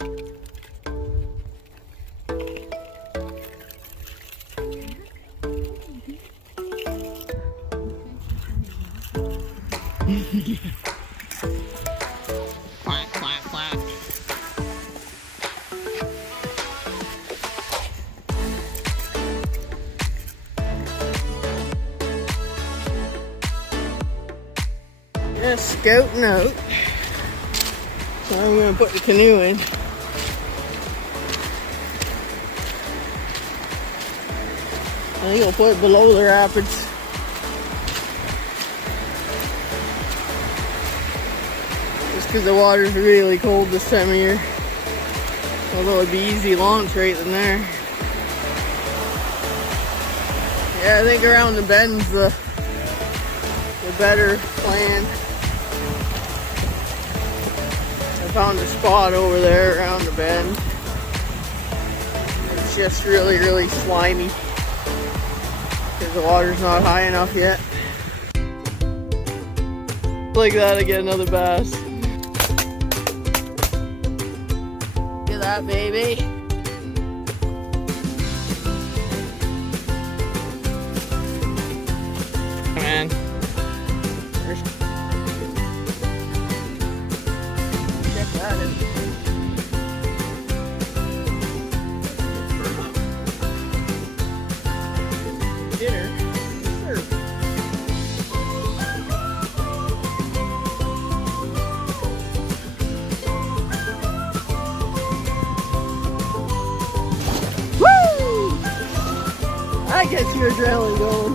Quack, quack, quack. Just scouting out. So I'm going to put the canoe in. I think I'll put it below the rapids. Just because the water's really cold this time of year. Although it'd be easy launch right in there. Yeah, I think around the bend's the better plan. I found a spot over there around the bend. It's just really, really slimy. Because the water's not high enough yet. Like that, I get another bass. Look at that, baby. Come on. Check that in. Dinner. Sure. Woo! That gets your adrenaline going.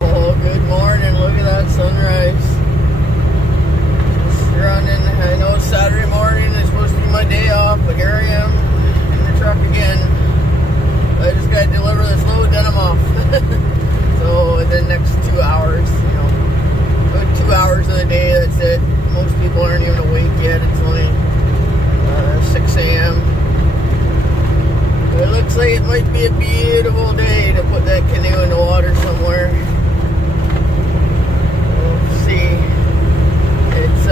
Oh, good morning. Look at that sunrise. Just running. I know it's Saturday morning. It's supposed to be my day off, but here I am in the truck again. I just got to deliver this load, then I'm off. So within the next 2 hours, you know, about 2 hours of the day, that's it. Most people aren't even awake yet. It's only 6 a.m. But it looks like it might be a beautiful day to put that canoe in the water somewhere. We'll see. It's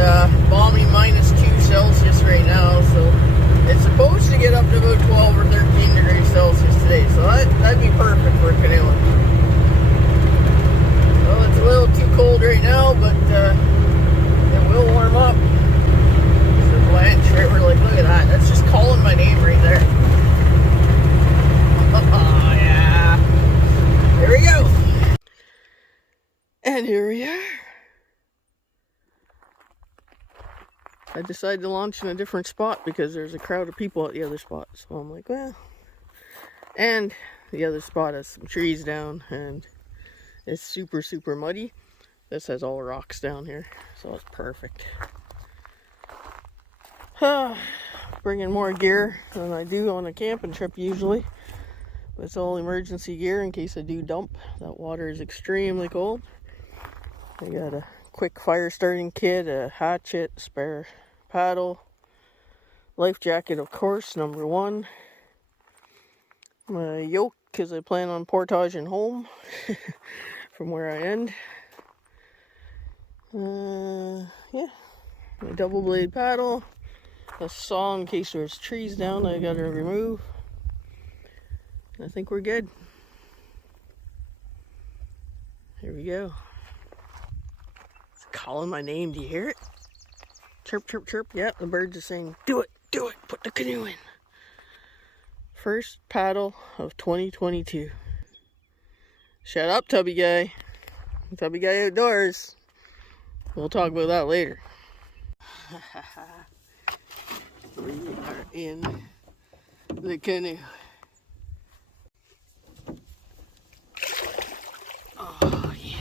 balmy -2 Celsius right now, so it's supposed to get up to about 12 or 13 degrees Celsius today, so that'd be perfect for canoeing. Well, it's a little too cold right now, but it will warm up. The Blanche River, like, look at that. That's just calling my name right there. Oh, yeah. Here we go. And here we are. I decided to launch in a different spot because there's a crowd of people at the other spot. So I'm like, well, and the other spot has some trees down and it's super, super muddy. This has all rocks down here, so it's perfect. Bringing more gear than I do on a camping trip usually. It's all emergency gear in case I do dump. That water is extremely cold. I got a quick fire starting kit, a hatchet, spare paddle, life jacket of course, #1. My yoke, because I plan on portaging home from where I end. Yeah, my double blade paddle, a saw in case there's trees down I gotta remove. I think we're good. Here we go. It's calling my name, do you hear it? Chirp, chirp, chirp. Yep, the birds are saying, do it, put the canoe in. First paddle of 2022. Shut up, Tubby Guy. Tubby Guy Outdoors. We'll talk about that later. We are in the canoe. Oh, yeah.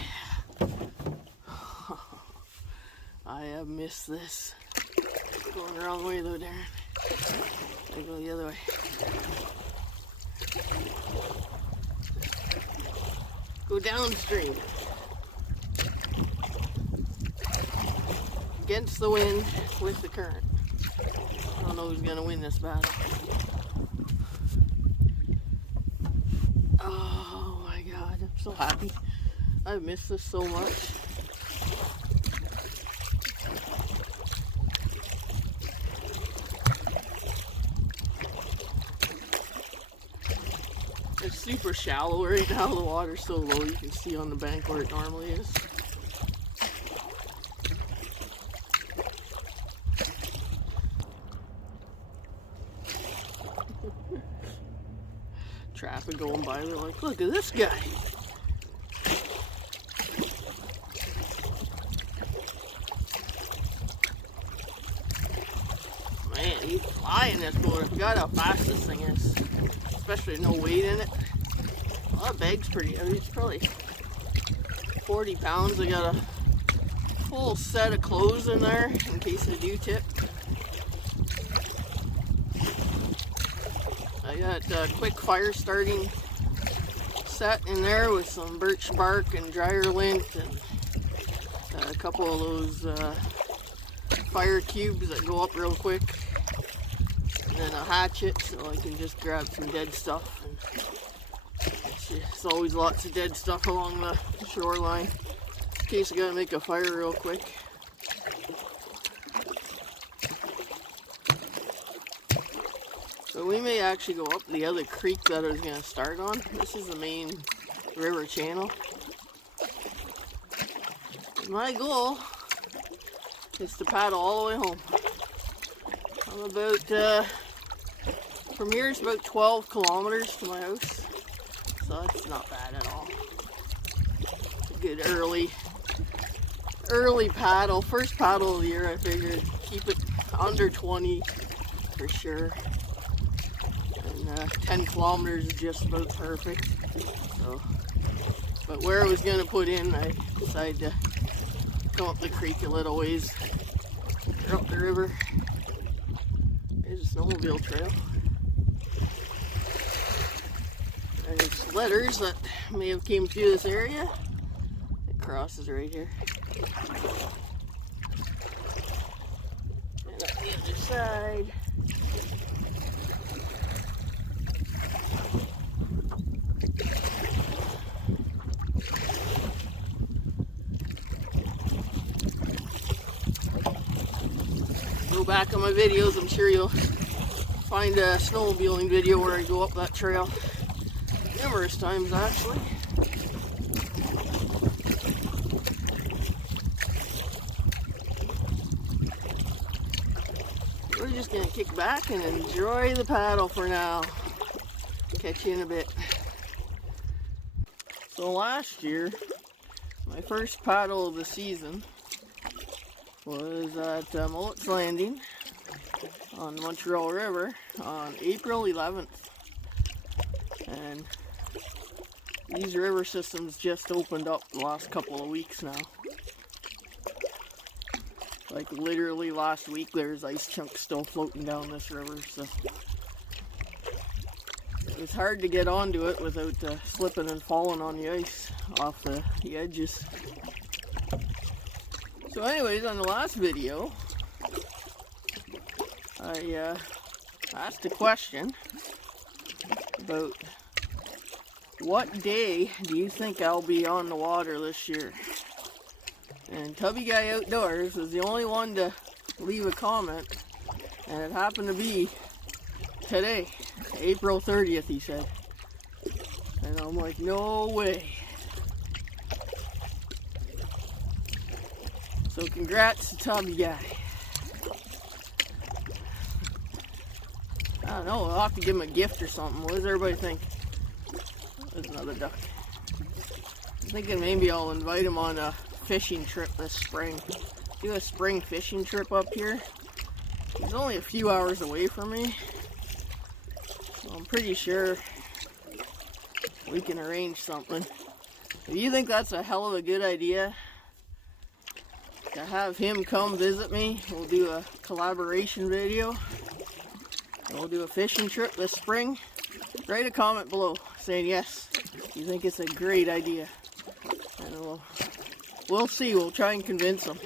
I have missed this. Going the wrong way though, Darren. I go the other way. Go downstream. Against the wind with the current. I don't know who's gonna win this battle. Oh my god, I'm so happy. I've missed this so much. super shallow right now. The water's so low, you can see on the bank where it normally is. Traffic going by, they're like, look at this guy. Man, he's flying this boat. I forgot how fast this thing is. Especially no weight in it. Well, that bag's pretty heavy. It's probably 40 pounds. I got a full set of clothes in there in case I do tip. I got a quick fire starting set in there with some birch bark and dryer lint and a couple of those fire cubes that go up real quick, and then a hatchet so I can just grab some dead stuff. And there's always lots of dead stuff along the shoreline in case I gotta make a fire real quick. So we may actually go up the other creek that I was going to start on. This is the main river channel. My goal is to paddle all the way home. I'm about, from here it's about 12 kilometers to my house. So that's not bad at all. It's a good early paddle. First paddle of the year, I figured. Keep it under 20 for sure. 10 kilometers is just about perfect. So, but where I was going to put in, I decided to come up the creek a little ways, or up the river. There's a snowmobile trail. There's letters that may have came through this area. It crosses right here. And up the other side. Go back on my videos, I'm sure you'll find a snowmobiling video where I go up that trail numerous times actually. We're just gonna kick back and enjoy the paddle for now. Catch you in a bit. So last year, my first paddle of the season was at Mullet's Landing on the Montreal River on April 11th. And these river systems just opened up the last couple of weeks now. Like literally last week there's ice chunks still floating down this river, so it's hard to get onto it without slipping and falling on the ice off the edges. So anyways, on the last video, I asked a question about what day do you think I'll be on the water this year? And Tubby Guy Outdoors was the only one to leave a comment, and it happened to be today, April 30th, he said. And I'm like, no way. So congrats to Tubby Guy. I don't know, I'll have to give him a gift or something. What does everybody think? There's another duck. I'm thinking maybe I'll invite him on a fishing trip this spring. Do a spring fishing trip up here. He's only a few hours away from me, so I'm pretty sure we can arrange something. If you think that's a hell of a good idea to have him come visit me, we'll do a collaboration video and we'll do a fishing trip this spring. Write a comment below saying yes, you think it's a great idea, and we'll see. We'll try and convince him.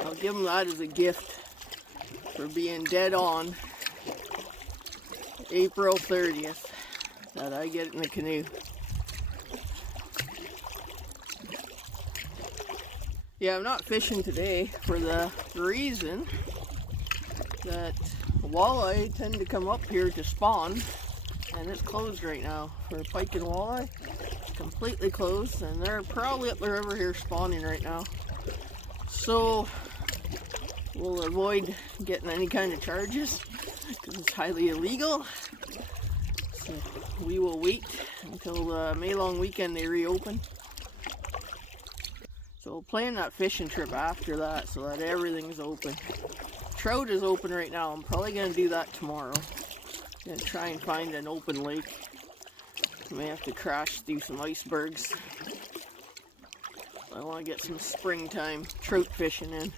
I'll give him that as a gift for being dead on April 30th that I get in the canoe. Yeah, I'm not fishing today for the reason that walleye tend to come up here to spawn, and it's closed right now for pike and walleye. It's completely closed, and they're probably up the river here spawning right now. So we'll avoid getting any kind of charges because it's highly illegal. So we will wait until the May long weekend they reopen. So we'll plan that fishing trip after that so that everything's open. Trout is open right now. I'm probably going to do that tomorrow. I'm going to try and find an open lake. May have to crash through some icebergs. I want to get some springtime trout fishing in.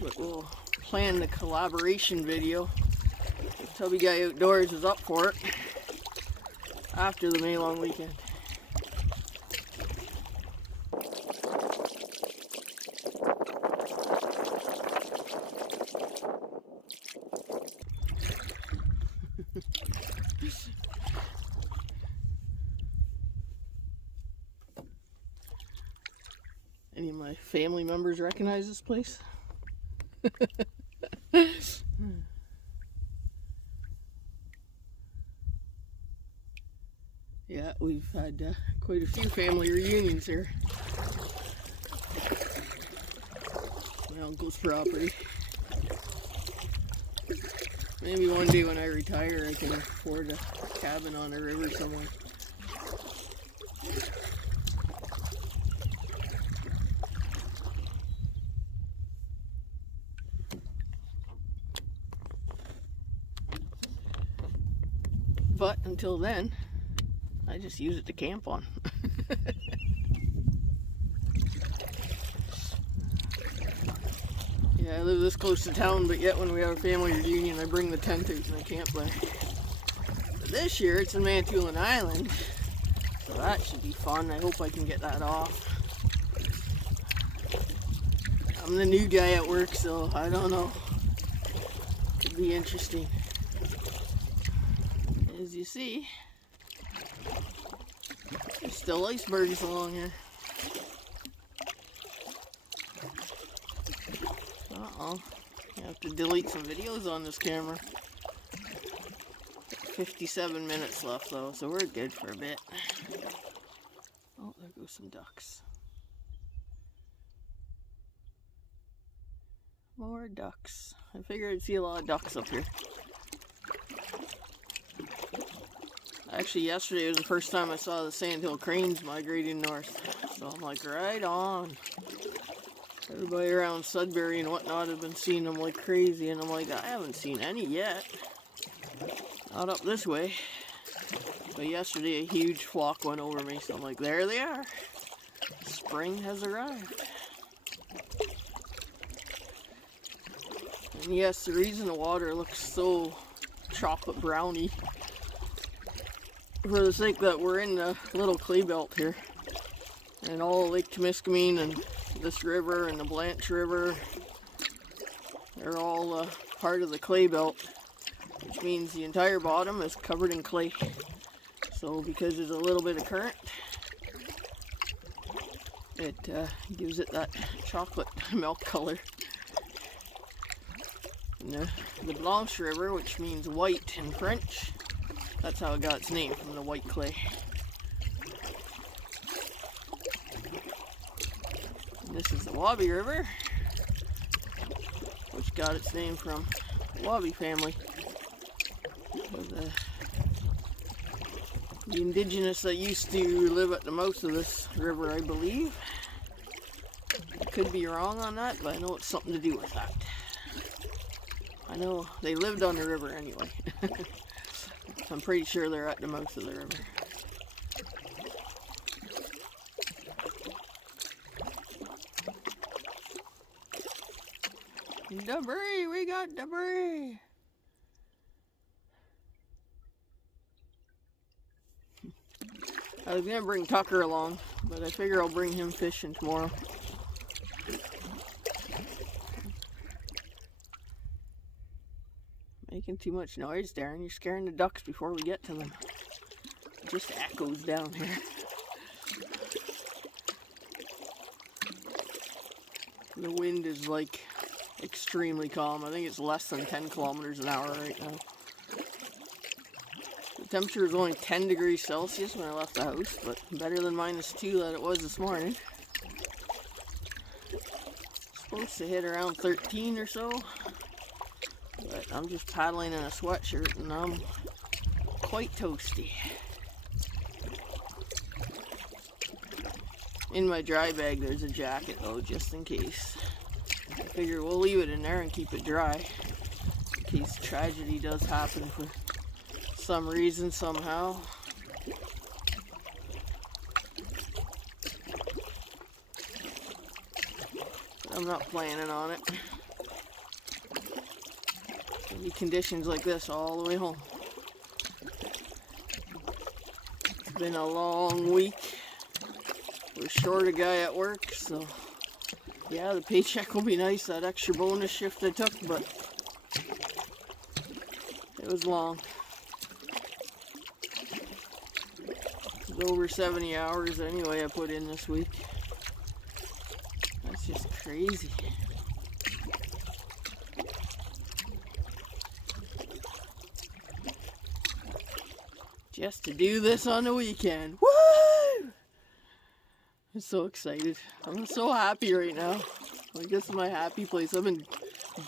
But we'll plan the collaboration video. Tubby Guy Outdoors is up for it after the May long weekend. Any of my family members recognize this place? Yeah, we've had quite a few family reunions here. My uncle's property. Maybe one day when I retire I can afford a cabin on a river somewhere. But until then, I just use it to camp on. Yeah, I live this close to town, but yet when we have a family reunion, I bring the tent out and I camp there. But this year, it's in Manitoulin Island, so that should be fun. I hope I can get that off. I'm the new guy at work, so I don't know. Could be interesting. As you see, there's still icebergs along here. Uh-oh. I have to delete some videos on this camera. 57 minutes left though, so we're good for a bit. Oh, there goes some ducks. More ducks. I figured I'd see a lot of ducks up here. Actually, yesterday was the first time I saw the sandhill cranes migrating north. So I'm like, right on. Everybody around Sudbury and whatnot have been seeing them like crazy. And I'm like, I haven't seen any yet. Not up this way. But yesterday a huge flock went over me. So I'm like, there they are. Spring has arrived. And yes, the reason the water looks so chocolate brownie, for the sake that we're in the little clay belt here, and all Lake Temiskaming and this river and the Blanche River, they're all part of the clay belt, which means the entire bottom is covered in clay. So because there's a little bit of current, it gives it that chocolate milk color. And the Blanche River, which means white in French, that's how it got its name, from the white clay. And this is the Wabi River, which got its name from the Wabi family. The indigenous that used to live at the mouth of this river, I believe. I could be wrong on that, but I know it's something to do with that. I know they lived on the river anyway. I'm pretty sure they're at the mouth of the river. Debris! We got debris! I was gonna bring Tucker along, but I figure I'll bring him fishing tomorrow. Making too much noise, Darren. You're scaring the ducks before we get to them. It just echoes down here. The wind is like extremely calm. I think it's less than 10 kilometers an hour right now. The temperature is only 10 degrees Celsius when I left the house, but better than -2 that it was this morning. Supposed to hit around 13 or so, but I'm just paddling in a sweatshirt and I'm quite toasty. In my dry bag there's a jacket though, just in case. I figure we'll leave it in there and keep it dry in case tragedy does happen for some reason, somehow. But I'm not planning on it. There'll be conditions like this all the way home. It's been a long week. We're short a guy at work, so yeah, the paycheck will be nice, that extra bonus shift I took, but it was long. It was over 70 hours anyway I put in this week. That's just crazy. Just to do this on the weekend. Woo! I'm so excited. I'm so happy right now. Like, this is my happy place. I've been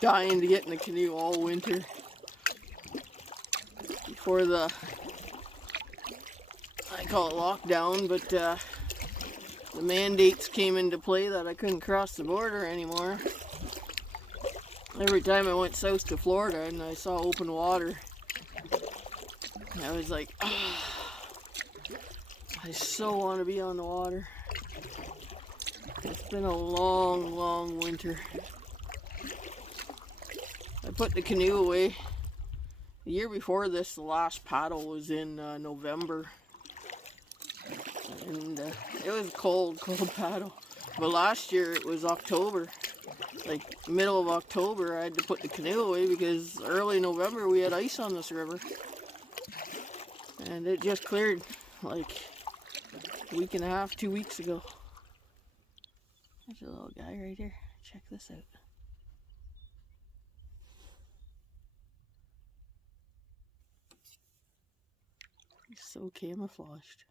dying to get in the canoe all winter. Before the, I call it lockdown, but the mandates came into play that I couldn't cross the border anymore. Every time I went south to Florida and I saw open water, I was like, oh, I so want to be on the water. It's been a long, long winter. I put the canoe away. The year before this, the last paddle was in November. And it was cold paddle. But last year it was October. Like middle of October, I had to put the canoe away because early November we had ice on this river. And it just cleared like a week and a half, 2 weeks ago. There's a little guy right here. Check this out. He's so camouflaged.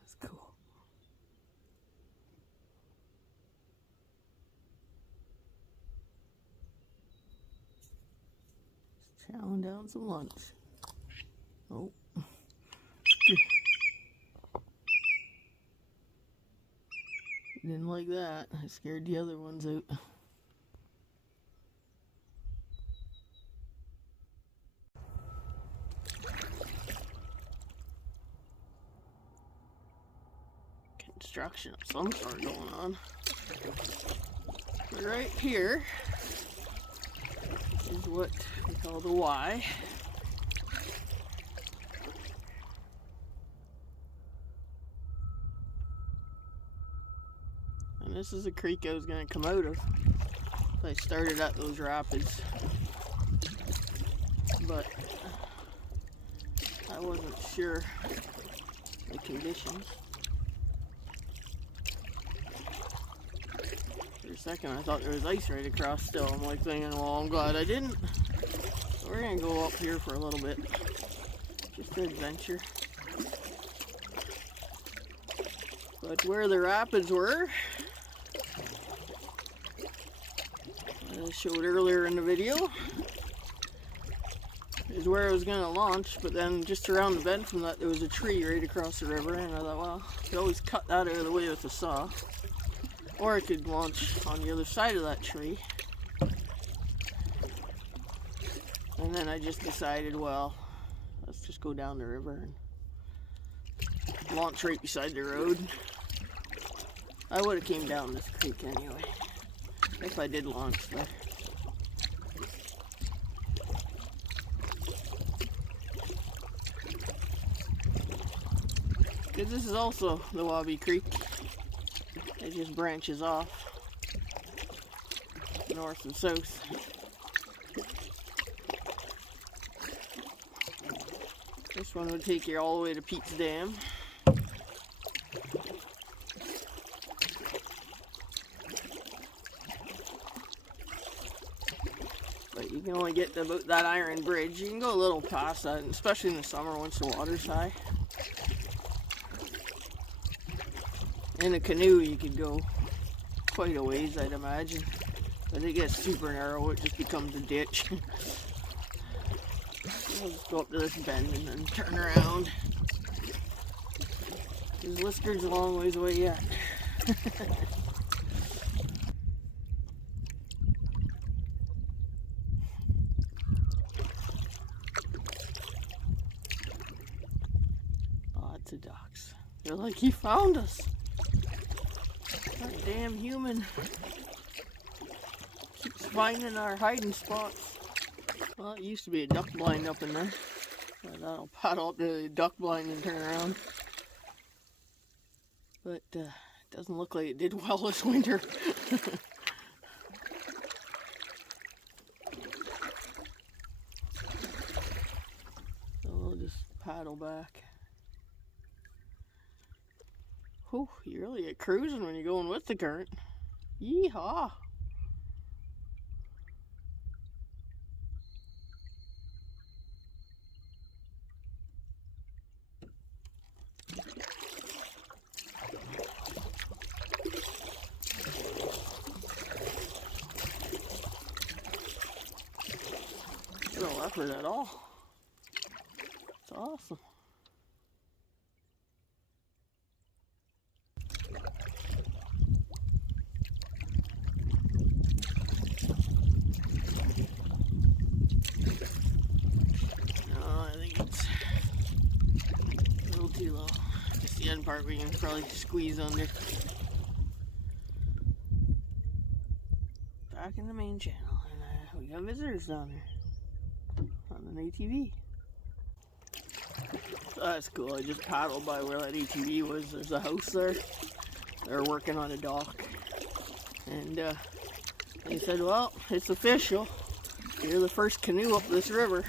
That's cool. Just chowing down some lunch. Oh. Didn't like that. I scared the other ones out. Construction of some sort going on. Right here is what we call the Y. And this is a creek I was going to come out of. I started at those rapids, but I wasn't sure the conditions. For a second I thought there was ice right across still. I'm like thinking, well, I'm glad I didn't. So we're going to go up here for a little bit. Just an adventure. But where the rapids were, I showed earlier in the video, is where I was going to launch, but then just around the bend from that there was a tree right across the river, and I thought, well, I could always cut that out of the way with a saw. Or I could launch on the other side of that tree. And then I just decided, well, let's just go down the river and launch right beside the road. I would have came down this creek anyway, if I did launch there. Because this is also the Wabi Creek. It just branches off north and south. This one would take you all the way to Pete's Dam. But you can only get to about that iron bridge. You can go a little past that, especially in the summer once the water's high. In a canoe you could go quite a ways, I'd imagine. But it gets super narrow, it just becomes a ditch. I'll just go up to this bend and then turn around. Because Liskeard's a long ways away yet. Lots of ducks. They're like, he found us. That damn human keeps finding our hiding spots. Well, it used to be a duck blind up in there. But I'll paddle up to the duck blind and turn around. But it doesn't look like it did well this winter. So we'll just paddle back. Whew, you really get cruising when you're going with the current. Yeehaw! No leopard at all. It's awesome. Too low. Just the end part we can probably squeeze under. Back in the main channel, and we got visitors down there on an ATV. So that's cool. I just paddled by where that ATV was. There's a house there. They're working on a dock, and they said, "Well, it's official. You're the first canoe up this river."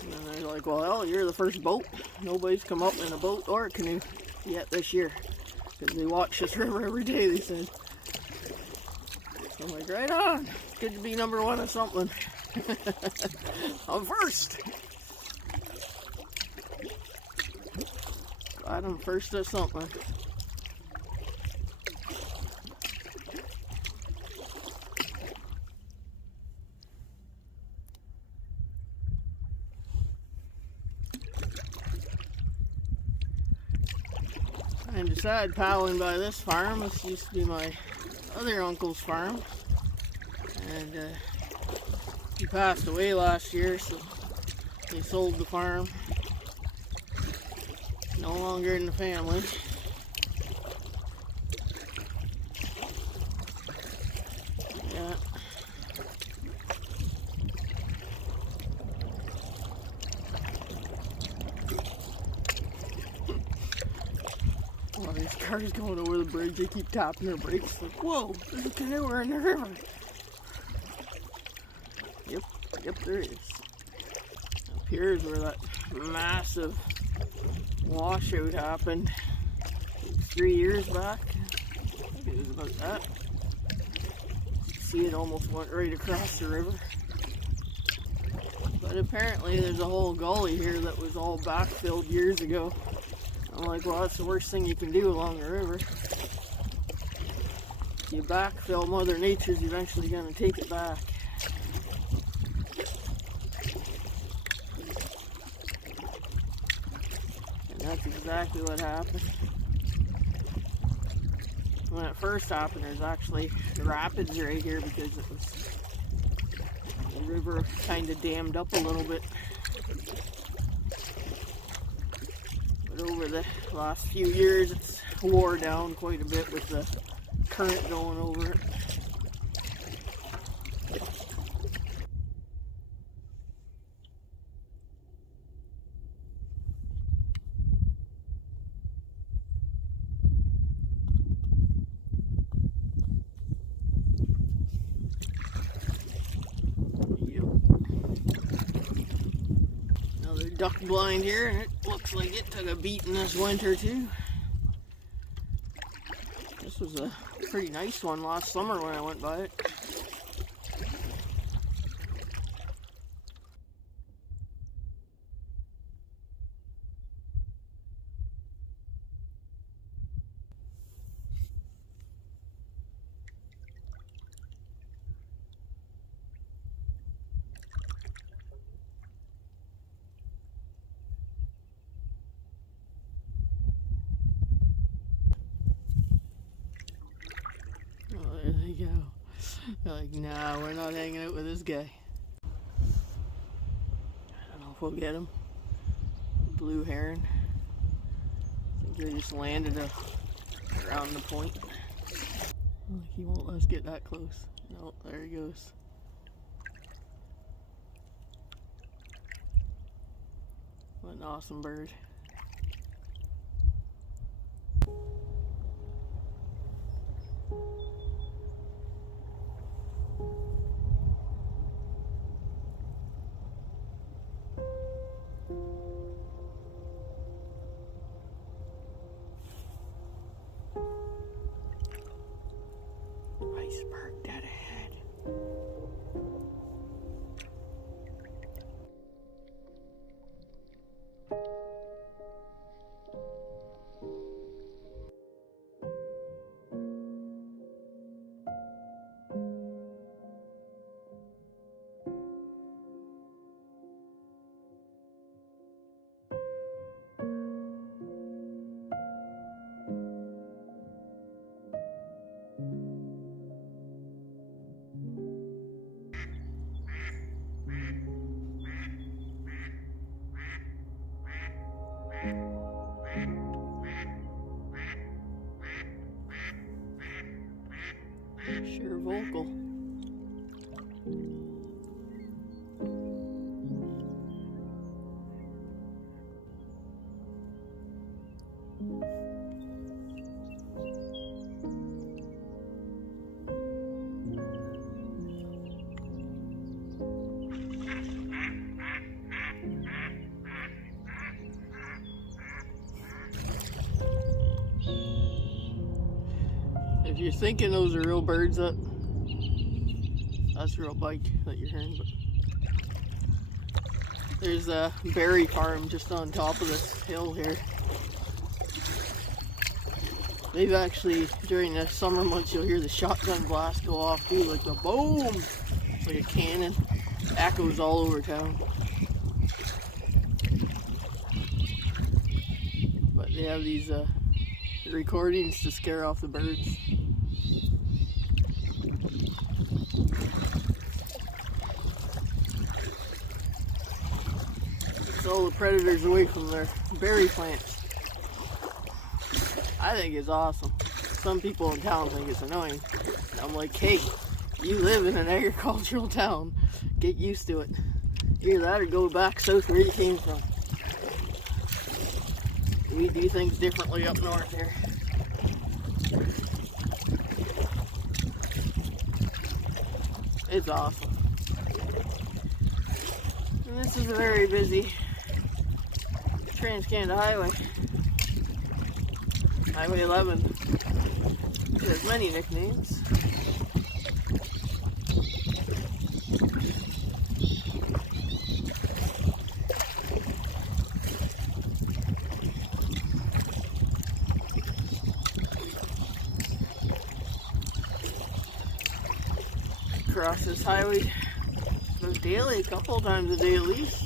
And they're like, well, you're the first boat. Nobody's come up in a boat or a canoe yet this year. Because they watch this river every day, they said. So I'm like, right on. It's good to be number one of something. I'm first. Glad I'm first at something. I decided paddling by this farm. This used to be my other uncle's farm, and he passed away last year, so they sold the farm. No longer in the family. Yeah. Well, these cars going over the bridge, they keep tapping their brakes. Like, whoa, there's a canoe in the river. Yep, there is. Up here is where that massive washout happened 3 years back. I think it was about that. See, it almost went right across the river. But apparently there's a whole gully here that was all backfilled years ago. I'm like, well, that's the worst thing you can do along the river. You backfill, Mother Nature's eventually going to take it back. And that's exactly what happened. when it first happened, there's actually rapids right here because it was, the river kind of dammed up a little bit. But over the last few years, it's wore down quite a bit with the current going over it. Duck blind here, and it looks like it took a beating this winter too. This was a pretty nice one last summer when I went by it. There they go. They're like, nah, we're not hanging out with this guy. I don't know if we'll get him. Blue heron. I think they just landed around the point. Like he won't let us get that close. No, there he goes. What an awesome bird. Iceberg dead ahead. Sure vocal. If you're thinking those are real birds, that's a real bike that you're hearing. But there's a berry farm just on top of this hill here. They've actually, during the summer months, you'll hear the shotgun blast go off too, like the boom! It's like a cannon. Echoes all over town. But they have these recordings to scare off the birds. It's all the predators away from their berry plants. I think it's awesome. Some people in town think it's annoying. I'm like, hey, you live in an agricultural town. Get used to it. Either that or go back south where you came from. We do things differently up north here. It's awesome. And this is a very busy Trans-Canada Highway. Highway 11. It has many nicknames. Cross this highway about daily, a couple of times a day at least.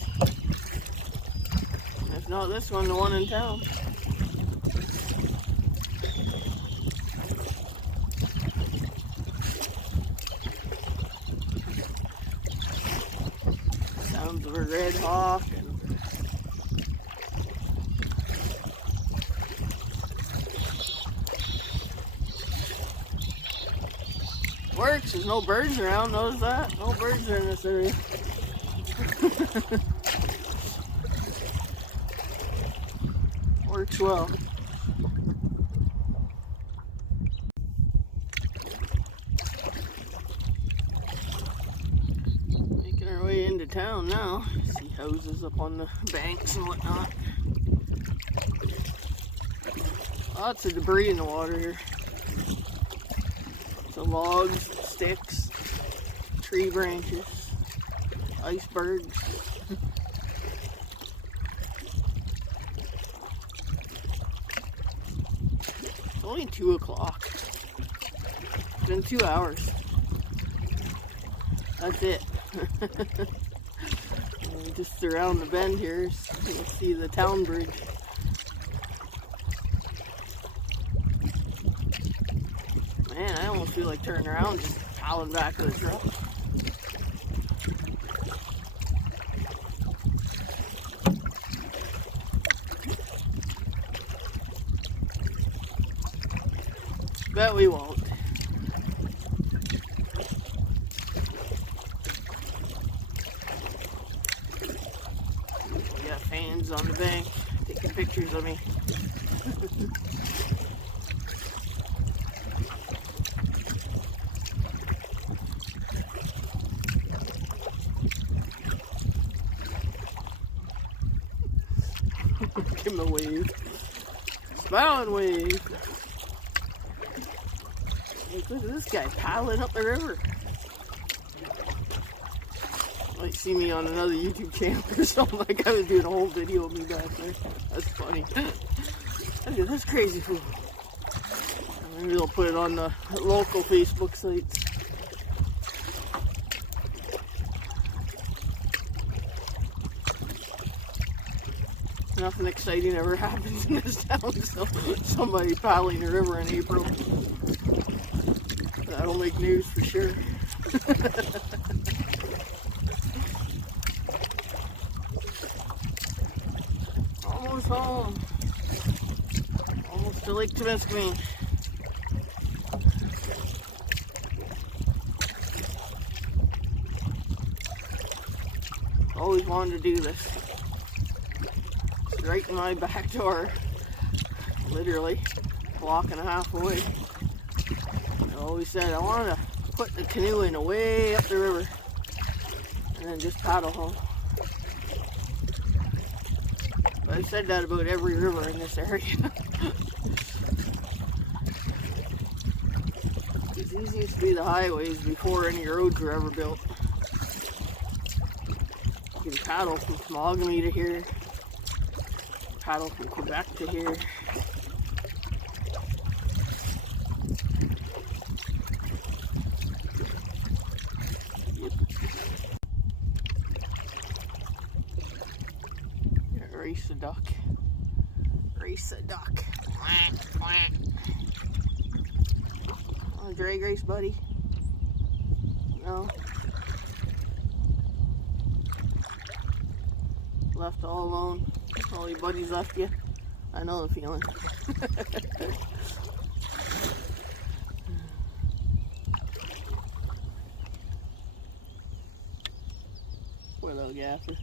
If not this one, the one in town. of a red hawk. Works, there's no birds around, notice that? No birds are in this area. Works well. Making our way into town now. See houses up on the banks and whatnot. Lots of debris in the water here. So logs, sticks, tree branches, icebergs. It's only 2 o'clock. It's been 2 hours. That's it. Just around the bend here, you'll see the town bridge. Man, I almost feel like turning around just piling back to the truck. Bet we won't. We got fans on the bank taking pictures of me. Give him a wave. Smile and wave. Like, look at this guy paddling up the river. Might see me on another YouTube channel or something. Like I was doing a whole video of me back there. That's funny. Look at this crazy fool. Maybe they'll put it on the local Facebook sites. Nothing exciting ever happens in this town, so somebody paddling the river in April. That'll make news for sure. Almost home. Almost to Lake Temiskaming. Always wanted to do this. Right in my back door, literally a block and a half away. I always said I want to put the canoe in way up the river and then just paddle home. But I've said that about every river in this area. These used to be the highways before any roads were ever built. You can paddle from Temagami to here. Paddle from Quebec to here. Yep. Race a duck. Race a duck. On a drag race, buddy? No. Left all alone. All your buddies left you. I know the feeling. Poor little gaffer.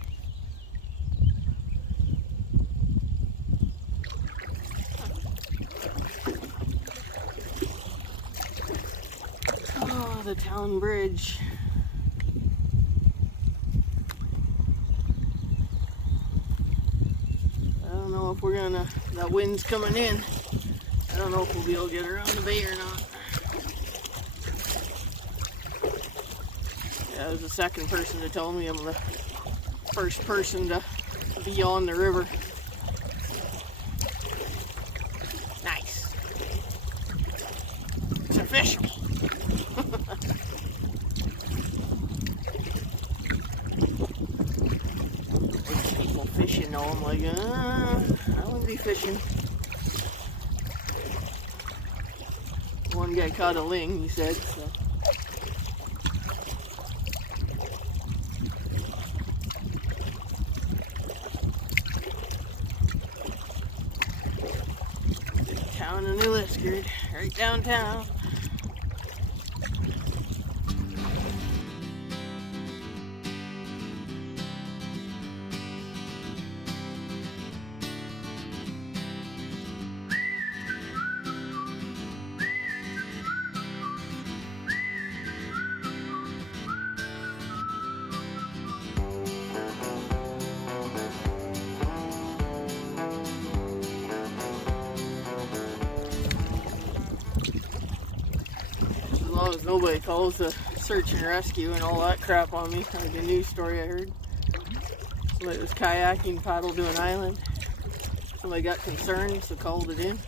Oh, the town bridge. If we're gonna, that wind's coming in, I don't know if we'll be able to get around the bay or not. Yeah, I was the second person to tell me I'm the first person to be on the river. Nice. It's a fish. People fishing though, I'm like, I wouldn't be fishing. One guy caught a ling, he said, so. on a new list grid right downtown. As long as nobody calls the search and rescue and all that crap on me, like a news story I heard. Somebody was kayaking, paddled to an island. Somebody got concerned, so called it in.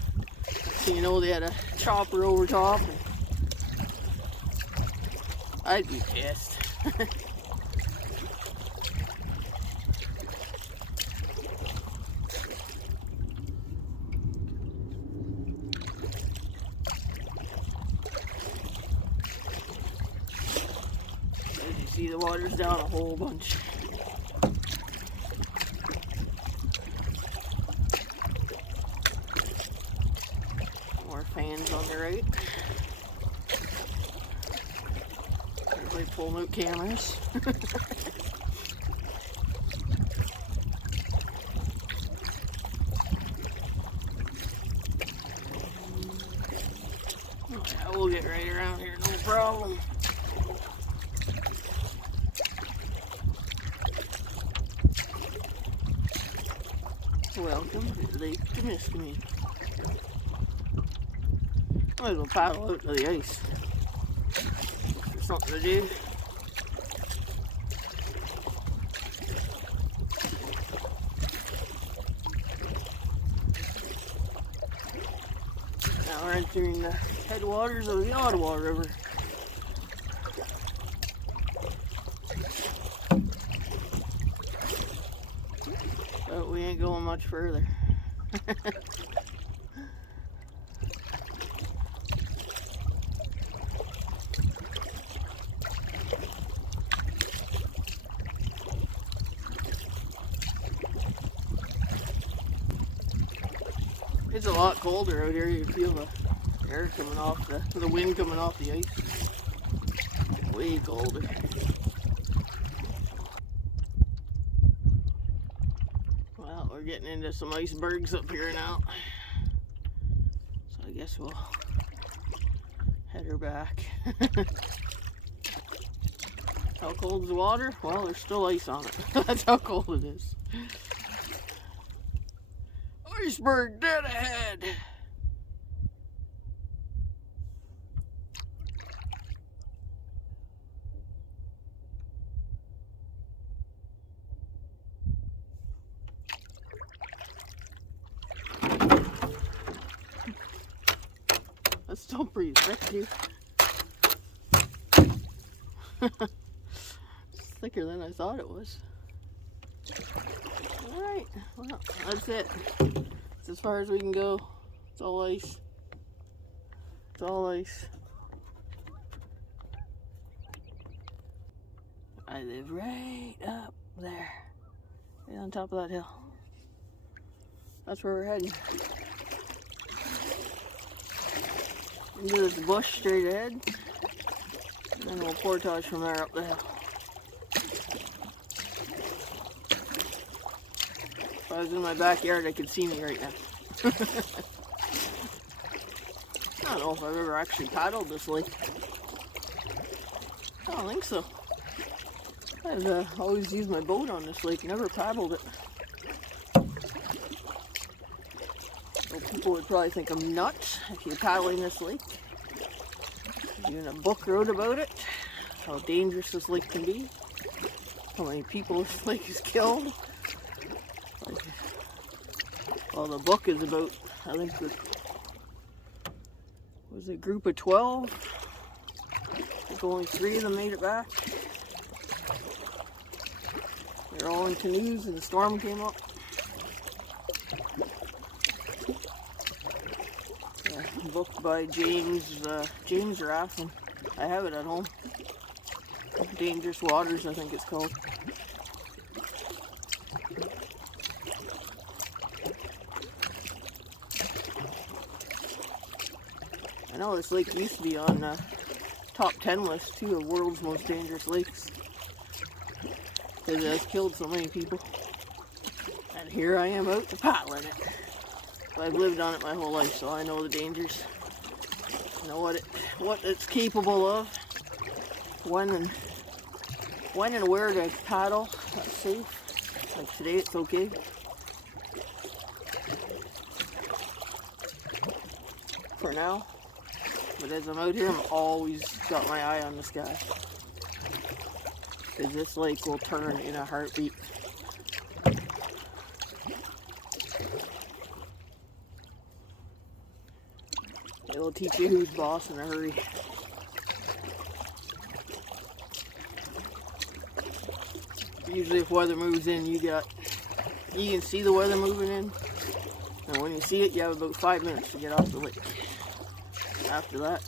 So you know they had a chopper over top. And I'd be pissed. As you see, the water's down a whole bunch. More fans on the right. Everybody pulling out cameras. Oh, yeah, we'll get right around here, no problem. Welcome to Lake Temiskaming. Might as well paddle out to the ice. There's something to do. Now we're entering the headwaters of the Ottawa River. But we ain't going much further. It's a lot colder out here. You feel the air coming off, the wind coming off the ice. Way colder. Well, we're getting into some icebergs up here now. So I guess we'll head her back. How cold is the water? Well, there's still ice on it. That's how cold it is. Iceberg dead ahead. That's still pretty thick, It's thicker than I thought it was. Alright, well, that's it. It's as far as we can go. It's all ice. It's all ice. I live right up there. Right on top of that hill. That's where we're heading. Into this bush straight ahead. And then we'll portage from there up the hill. If I was in my backyard, I could see me right now. I don't know if I've ever actually paddled this lake. I don't think so. I've always used my boat on this lake, never paddled it. So people would probably think I'm nuts if you're paddling this lake. Even a book wrote about it, how dangerous this lake can be, how many people this lake has killed. Well, the book is about, I think it was a group of 12. I think only 3 of them made it back. They're all in canoes and the storm came up. Yeah, book by James Raffin. I have it at home. Dangerous Waters, I think it's called. know this lake used to be on the top 10 list too of world's most dangerous lakes. Because it has killed so many people. And here I am out to paddle in it. But I've lived on it my whole life, so I know the dangers. I know what it's capable of. When and where to paddle that's safe. Like today it's okay. For now. But as I'm out here, I'm always got my eye on the sky. Because this lake will turn in a heartbeat. It'll teach you who's boss in a hurry. Usually if weather moves in, you can see the weather moving in. And when you see it, you have about 5 minutes to get off the lake. After that,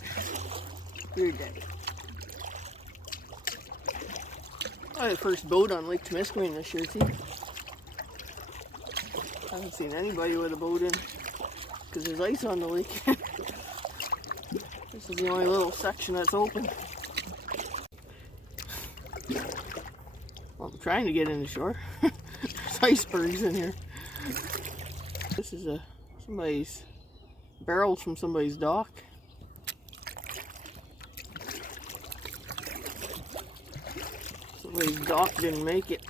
you're dead. I had the first boat on Lake Temiskaming this year too. I haven't seen anybody with a boat in because there's ice on the lake. This is the only little section that's open. Well, I'm trying to get in the shore. There's icebergs in here. This is somebody's barrels from somebody's dock. Somebody's dock didn't make it.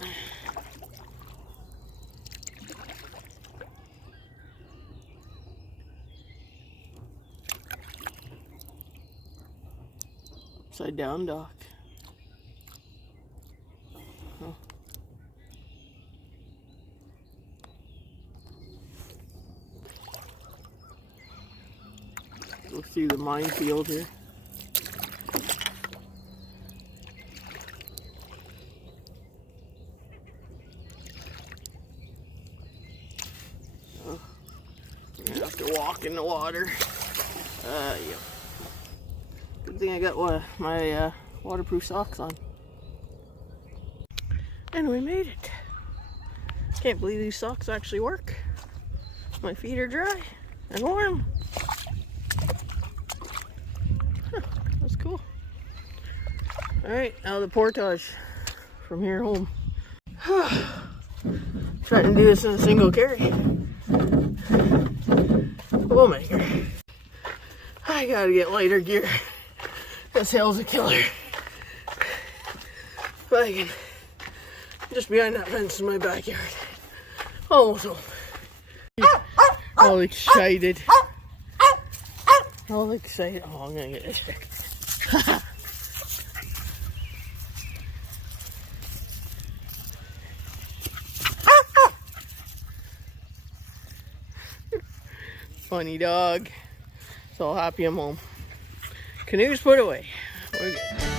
Upside down dock. Oh. Go through the minefield here. Oh. I'm gonna have to walk in the water. Yep. Good thing I got my waterproof socks on. And we made it. Can't believe these socks actually work. My feet are dry and warm. Huh, that's cool. Alright, now the portage from here home. Trying to do this in a single carry. Oh my god. I gotta get lighter gear. This hill's a killer. But I can just behind that fence in my backyard. Almost home. All excited. All excited. Oh, I'm gonna get this stick. Funny dog. So happy I'm home. Canoe's put away. We're good.